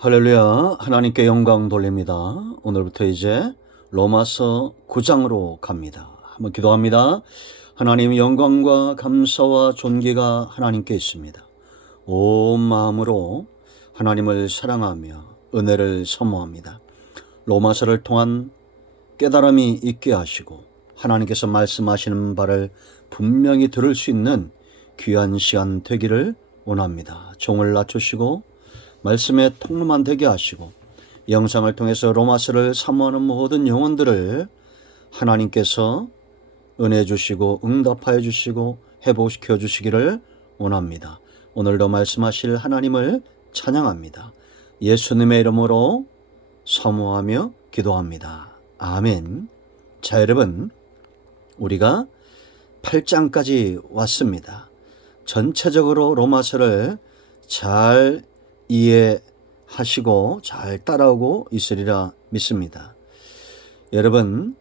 할렐루야. 하나님께 영광 돌립니다. 오늘부터 이제 로마서 9장으로 갑니다. 한번 기도합니다. 하나님, 영광과 감사와 존귀가 하나님께 있습니다. 온 마음으로 하나님을 사랑하며 은혜를 사모합니다. 로마서를 통한 깨달음이 있게 하시고 하나님께서 말씀하시는 바를 분명히 들을 수 있는 귀한 시간 되기를 원합니다. 종을 낮추시고 말씀의 통로만 되게 하시고 영상을 통해서 로마서를 사모하는 모든 영혼들을 하나님께서 은혜 주시고 응답하여 주시고 회복시켜 주시기를 원합니다. 오늘도 말씀하실 하나님을 찬양합니다. 예수님의 이름으로 사모하며 기도합니다. 아멘. 자, 여러분, 우리가 8장까지 왔습니다. 전체적으로 로마서를 잘 이해하시고 잘 따라오고 있으리라 믿습니다. 여러분,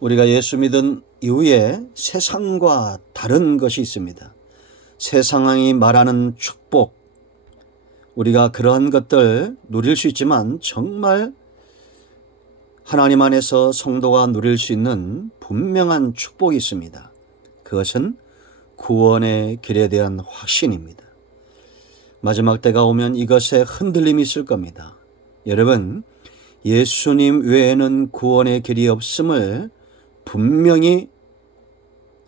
우리가 예수 믿은 이후에 세상과 다른 것이 있습니다. 세상이 말하는 축복, 우리가 그러한 것들 누릴 수 있지만 정말 하나님 안에서 성도가 누릴 수 있는 분명한 축복이 있습니다. 그것은 구원의 길에 대한 확신입니다. 마지막 때가 오면 이것에 흔들림이 있을 겁니다. 여러분, 예수님 외에는 구원의 길이 없음을 분명히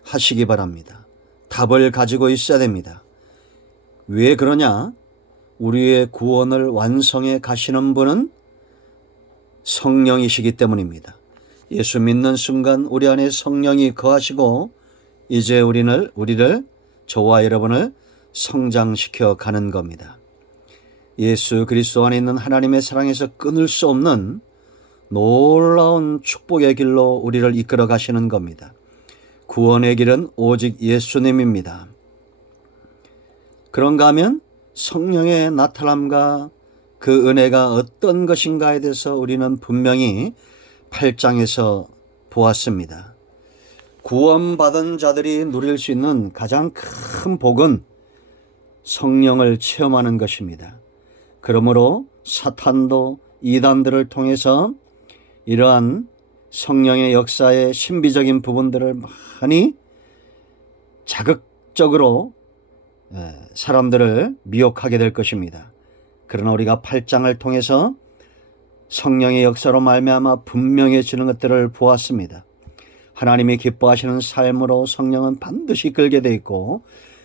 하시기 바랍니다. 답을 가지고 있어야 됩니다. 왜 그러냐? 우리의 구원을 완성해 가시는 분은 성령이시기 때문입니다. 예수 믿는 순간 우리 안에 성령이 거하시고 이제 우리를 저와 여러분을 성장시켜 가는 겁니다. 예수 그리스도 안에 있는 하나님의 사랑에서 끊을 수 없는 놀라운 축복의 길로 우리를 이끌어 가시는 겁니다. 구원의 길은 오직 예수님입니다. 그런가 하면 성령의 나타남과 그 은혜가 어떤 것인가에 대해서 우리는 분명히 8장에서 보았습니다. 구원받은 자들이 누릴 수 있는 가장 큰 복은 성령을 체험하는 것입니다. 그러므로 사탄도 이단들을 통해서 이러한 성령의 역사의 신비적인 부분들을 많이 자극적으로 사람들을 미혹하게 될 것입니다. 그러나 우리가 8장을 통해서 성령의 역사로 말미암아 분명해지는 것들을 보았습니다. 하나님이 기뻐하시는 삶으로 성령은 반드시 이끌게 돼 있고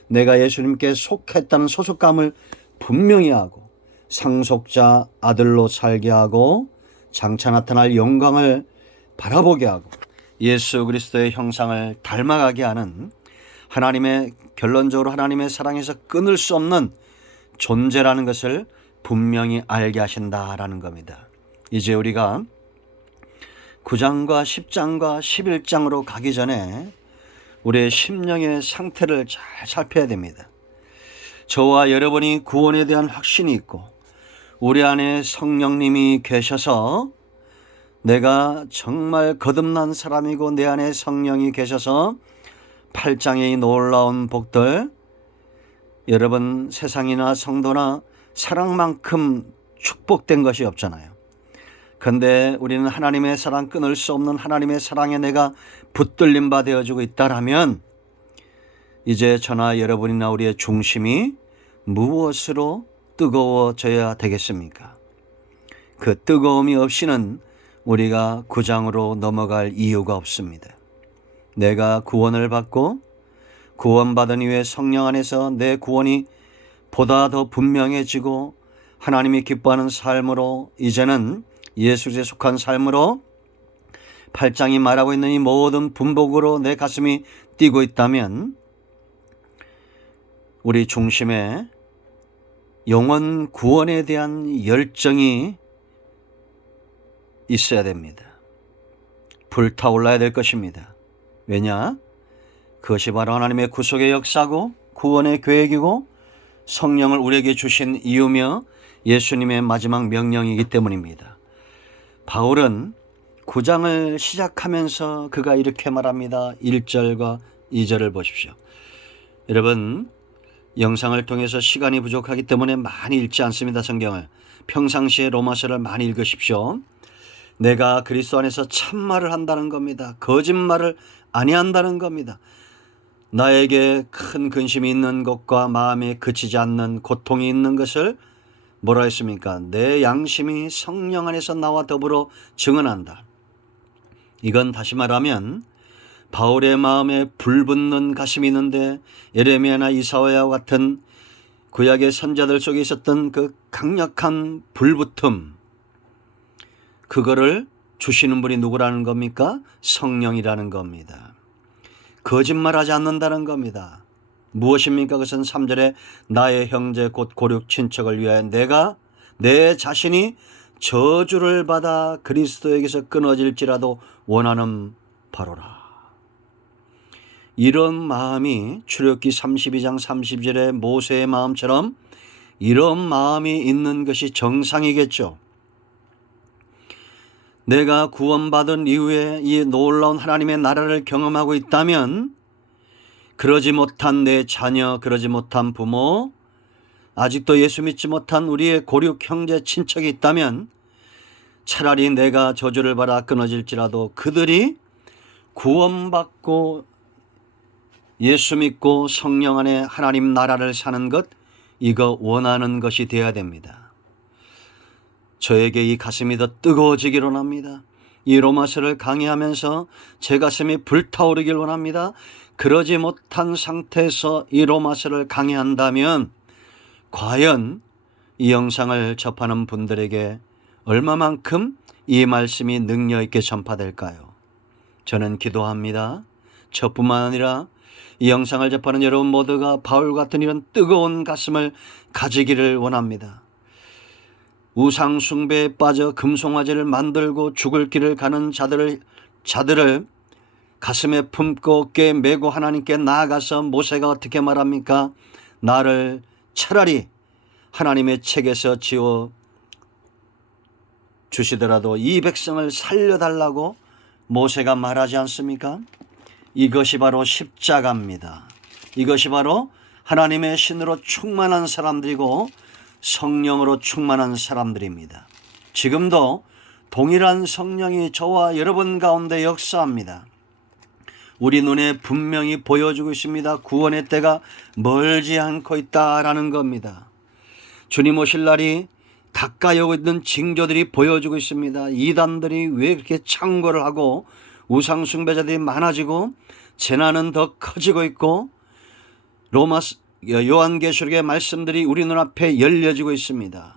내가 예수님께 속했다는 소속감을 분명히 하고 상속자 아들로 살게 하고 장차 나타날 영광을 바라보게 하고 예수 그리스도의 형상을 닮아가게 하는 결론적으로 하나님의 사랑에서 끊을 수 없는 존재라는 것을 분명히 알게 하신다라는 겁니다. 이제 우리가 9장과 10장과 11장으로 가기 전에 우리의 심령의 상태를 잘 살펴야 됩니다. 저와 여러분이 구원에 대한 확신이 있고 우리 안에 성령님이 계셔서 내가 정말 거듭난 사람이고 내 안에 성령이 계셔서 8장의 이 놀라운 복들, 여러분 세상이나 성도나 사랑만큼 축복된 것이 없잖아요. 그런데 우리는 하나님의 사랑, 끊을 수 없는 하나님의 사랑에 내가 붙들림 바 되어지고 있다라면 이제 저나 여러분이나 우리의 중심이 무엇으로 뜨거워져야 되겠습니까? 그 뜨거움이 없이는 우리가 9장으로 넘어갈 이유가 없습니다. 내가 구원을 받고 구원받은 이후에 성령 안에서 내 구원이 보다 더 분명해지고 하나님이 기뻐하는 삶으로 이제는 예수에 속한 삶으로 8장이 말하고 있는 이 모든 분복으로 내 가슴이 뛰고 있다면 우리 중심에 영원 구원에 대한 열정이 있어야 됩니다. 불타올라야 될 것입니다. 왜냐? 그것이 바로 하나님의 구속의 역사고 구원의 계획이고 성령을 우리에게 주신 이유며 예수님의 마지막 명령이기 때문입니다. 바울은 9장을 시작하면서 그가 이렇게 말합니다. 1절과 2절을 보십시오. 여러분, 영상을 통해서 시간이 부족하기 때문에 많이 읽지 않습니다. 성경을 평상시에 로마서를 많이 읽으십시오. 내가 그리스도 안에서 참말을 한다는 겁니다. 거짓말을 아니한다는 겁니다. 나에게 큰 근심이 있는 것과 마음에 그치지 않는 고통이 있는 것을 뭐라 했습니까? 내 양심이 성령 안에서 나와 더불어 증언한다. 이건 다시 말하면 바울의 마음에 불붙는 가슴이 있는데 예레미야나 이사야와 같은 구약의 선자들 속에 있었던 그 강력한 불붙음, 그거를 주시는 분이 누구라는 겁니까? 성령이라는 겁니다. 거짓말하지 않는다는 겁니다. 무엇입니까? 그것은 3절에 나의 형제 곧 고륙 친척을 위하여 내가 내 자신이 저주를 받아 그리스도에게서 끊어질지라도 원하는 바로라. 이런 마음이 출애굽기 32장 30절의 모세의 마음처럼 이런 마음이 있는 것이 정상이겠죠. 내가 구원받은 이후에 이 놀라운 하나님의 나라를 경험하고 있다면 그러지 못한 내 자녀, 그러지 못한 부모, 아직도 예수 믿지 못한 우리의 고륙 형제 친척이 있다면 차라리 내가 저주를 받아 끊어질지라도 그들이 구원받고 예수 믿고 성령 안에 하나님 나라를 사는 것, 이거 원하는 것이 되어야 됩니다. 저에게 이 가슴이 더 뜨거워지기를 원합니다. 이 로마서를 강의하면서 제 가슴이 불타오르길 원합니다. 그러지 못한 상태에서 이 로마서를 강의한다면 과연 이 영상을 접하는 분들에게 얼마만큼 이 말씀이 능력 있게 전파될까요? 저는 기도합니다. 저뿐만 아니라 이 영상을 접하는 여러분 모두가 바울 같은 이런 뜨거운 가슴을 가지기를 원합니다. 우상 숭배에 빠져 금송아지를 만들고 죽을 길을 가는 자들을 가슴에 품고 어깨에 메고 하나님께 나아가서 모세가 어떻게 말합니까? 나를 차라리 하나님의 책에서 지워 주시더라도 이 백성을 살려달라고 모세가 말하지 않습니까? 이것이 바로 십자가입니다. 이것이 바로 하나님의 신으로 충만한 사람들이고 성령으로 충만한 사람들입니다. 지금도 동일한 성령이 저와 여러분 가운데 역사합니다. 우리 눈에 분명히 보여주고 있습니다. 구원의 때가 멀지 않고 있다라는 겁니다. 주님 오실 날이 가까이 오고 있는 징조들이 보여주고 있습니다. 이단들이 왜 그렇게 창궐을 하고 우상 숭배자들이 많아지고 재난은 더 커지고 있고 요한계시록의 말씀들이 우리 눈앞에 열려지고 있습니다.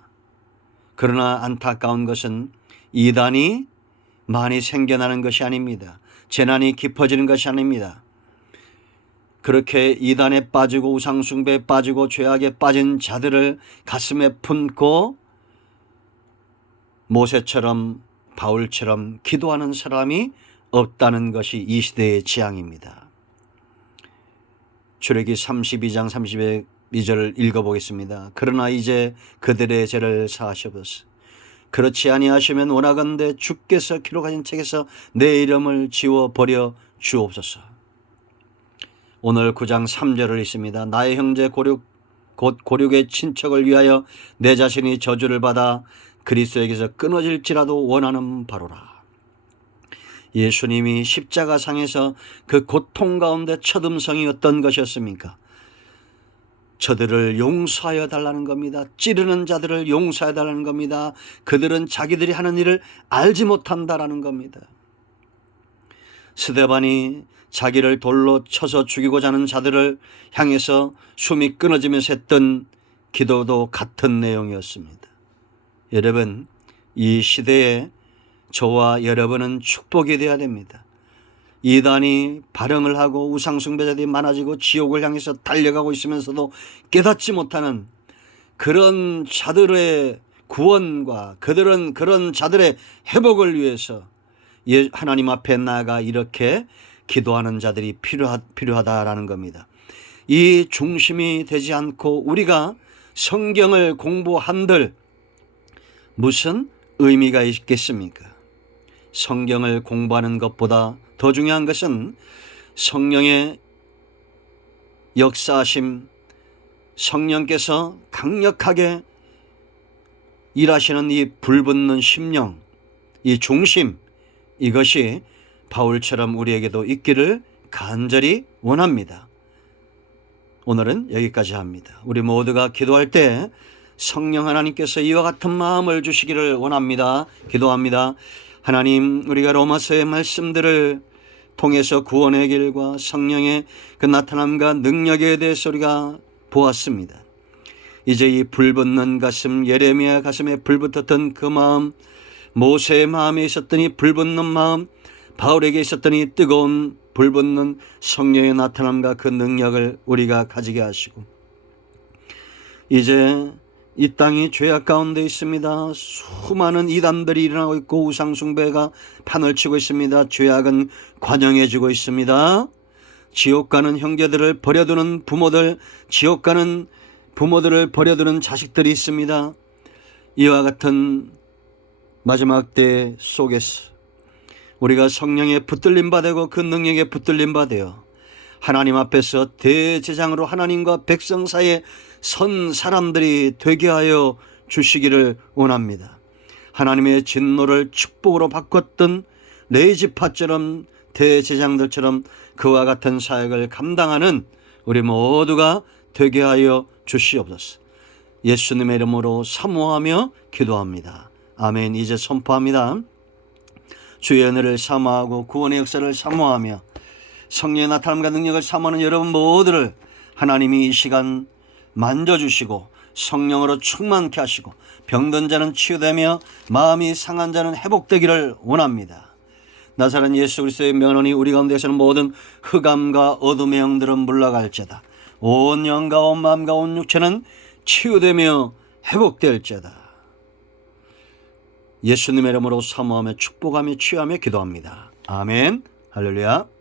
그러나 안타까운 것은 이단이 많이 생겨나는 것이 아닙니다. 재난이 깊어지는 것이 아닙니다. 그렇게 이단에 빠지고 우상 숭배에 빠지고 죄악에 빠진 자들을 가슴에 품고 모세처럼 바울처럼 기도하는 사람이 없다는 것이 이 시대의 지향입니다. 출애굽기 32장 32절을 읽어보겠습니다. 그러나 이제 그들의 죄를 사하시옵소서. 그렇지 아니하시면 원하건대 주께서 기록하신 책에서 내 이름을 지워버려 주옵소서. 오늘 9장 3절을 읽습니다. 나의 형제 곧 고륙의 친척을 위하여 내 자신이 저주를 받아 그리스도에게서 끊어질지라도 원하는 바로라. 예수님이 십자가상에서 그 고통 가운데 첫 음성이 어떤 것이었습니까? 저들을 용서하여 달라는 겁니다. 찌르는 자들을 용서하여 달라는 겁니다. 그들은 자기들이 하는 일을 알지 못한다라는 겁니다. 스데반이 자기를 돌로 쳐서 죽이고자 하는 자들을 향해서 숨이 끊어지면서 했던 기도도 같은 내용이었습니다. 여러분, 이 시대에 저와 여러분은 축복이 되어야 됩니다. 이단이 발흥을 하고 우상숭배자들이 많아지고 지옥을 향해서 달려가고 있으면서도 깨닫지 못하는 그런 자들의 구원과 그런 자들의 회복을 위해서 하나님 앞에 나아가 이렇게 기도하는 자들이 필요하다라는 겁니다. 이 중심이 되지 않고 우리가 성경을 공부한들 무슨 의미가 있겠습니까? 성경을 공부하는 것보다 더 중요한 것은 성령의 역사하심, 성령께서 강력하게 일하시는 이 불붙는 심령, 이 중심, 이것이 바울처럼 우리에게도 있기를 간절히 원합니다. 오늘은 여기까지 합니다. 우리 모두가 기도할 때 성령 하나님께서 이와 같은 마음을 주시기를 원합니다. 기도합니다. 하나님, 우리가 로마서의 말씀들을 통해서 구원의 길과 성령의 그 나타남과 능력에 대해서 우리가 보았습니다. 이제 이 불붙는 가슴, 예레미야 가슴에 불붙었던 그 마음, 모세의 마음에 있었던 이 불붙는 마음, 바울에게 있었던 이 뜨거운 불붙는 성령의 나타남과 그 능력을 우리가 가지게 하시고, 이제 이 땅이 죄악 가운데 있습니다. 수많은 이단들이 일어나고 있고 우상숭배가 판을 치고 있습니다. 죄악은 관영해지고 있습니다. 지옥 가는 형제들을 버려두는 부모들, 지옥 가는 부모들을 버려두는 자식들이 있습니다. 이와 같은 마지막 때 속에서 우리가 성령에 붙들림 받고 그 능력에 붙들림 받아 하나님 앞에서 대제장으로 하나님과 백성 사이에 선 사람들이 되게 하여 주시기를 원합니다. 하나님의 진노를 축복으로 바꿨던 레위지파처럼 대제장들처럼 그와 같은 사역을 감당하는 우리 모두가 되게 하여 주시옵소서. 예수님의 이름으로 사모하며 기도합니다. 아멘. 이제 선포합니다. 주의 은혜를 사모하고 구원의 역사를 사모하며 성령의 나타남과 능력을 사모하는 여러분 모두를 하나님이 이 시간 만져주시고 성령으로 충만케 하시고 병든 자는 치유되며 마음이 상한 자는 회복되기를 원합니다. 나사렛 예수 그리스도의 명령이 우리 가운데서는 모든 흑암과 어둠의 영들은 물러갈지어다. 온 영과 온 마음과 온 육체는 치유되며 회복될지어다. 예수님의 이름으로 사모하며 축복하며 치유하며 기도합니다. 아멘. 할렐루야.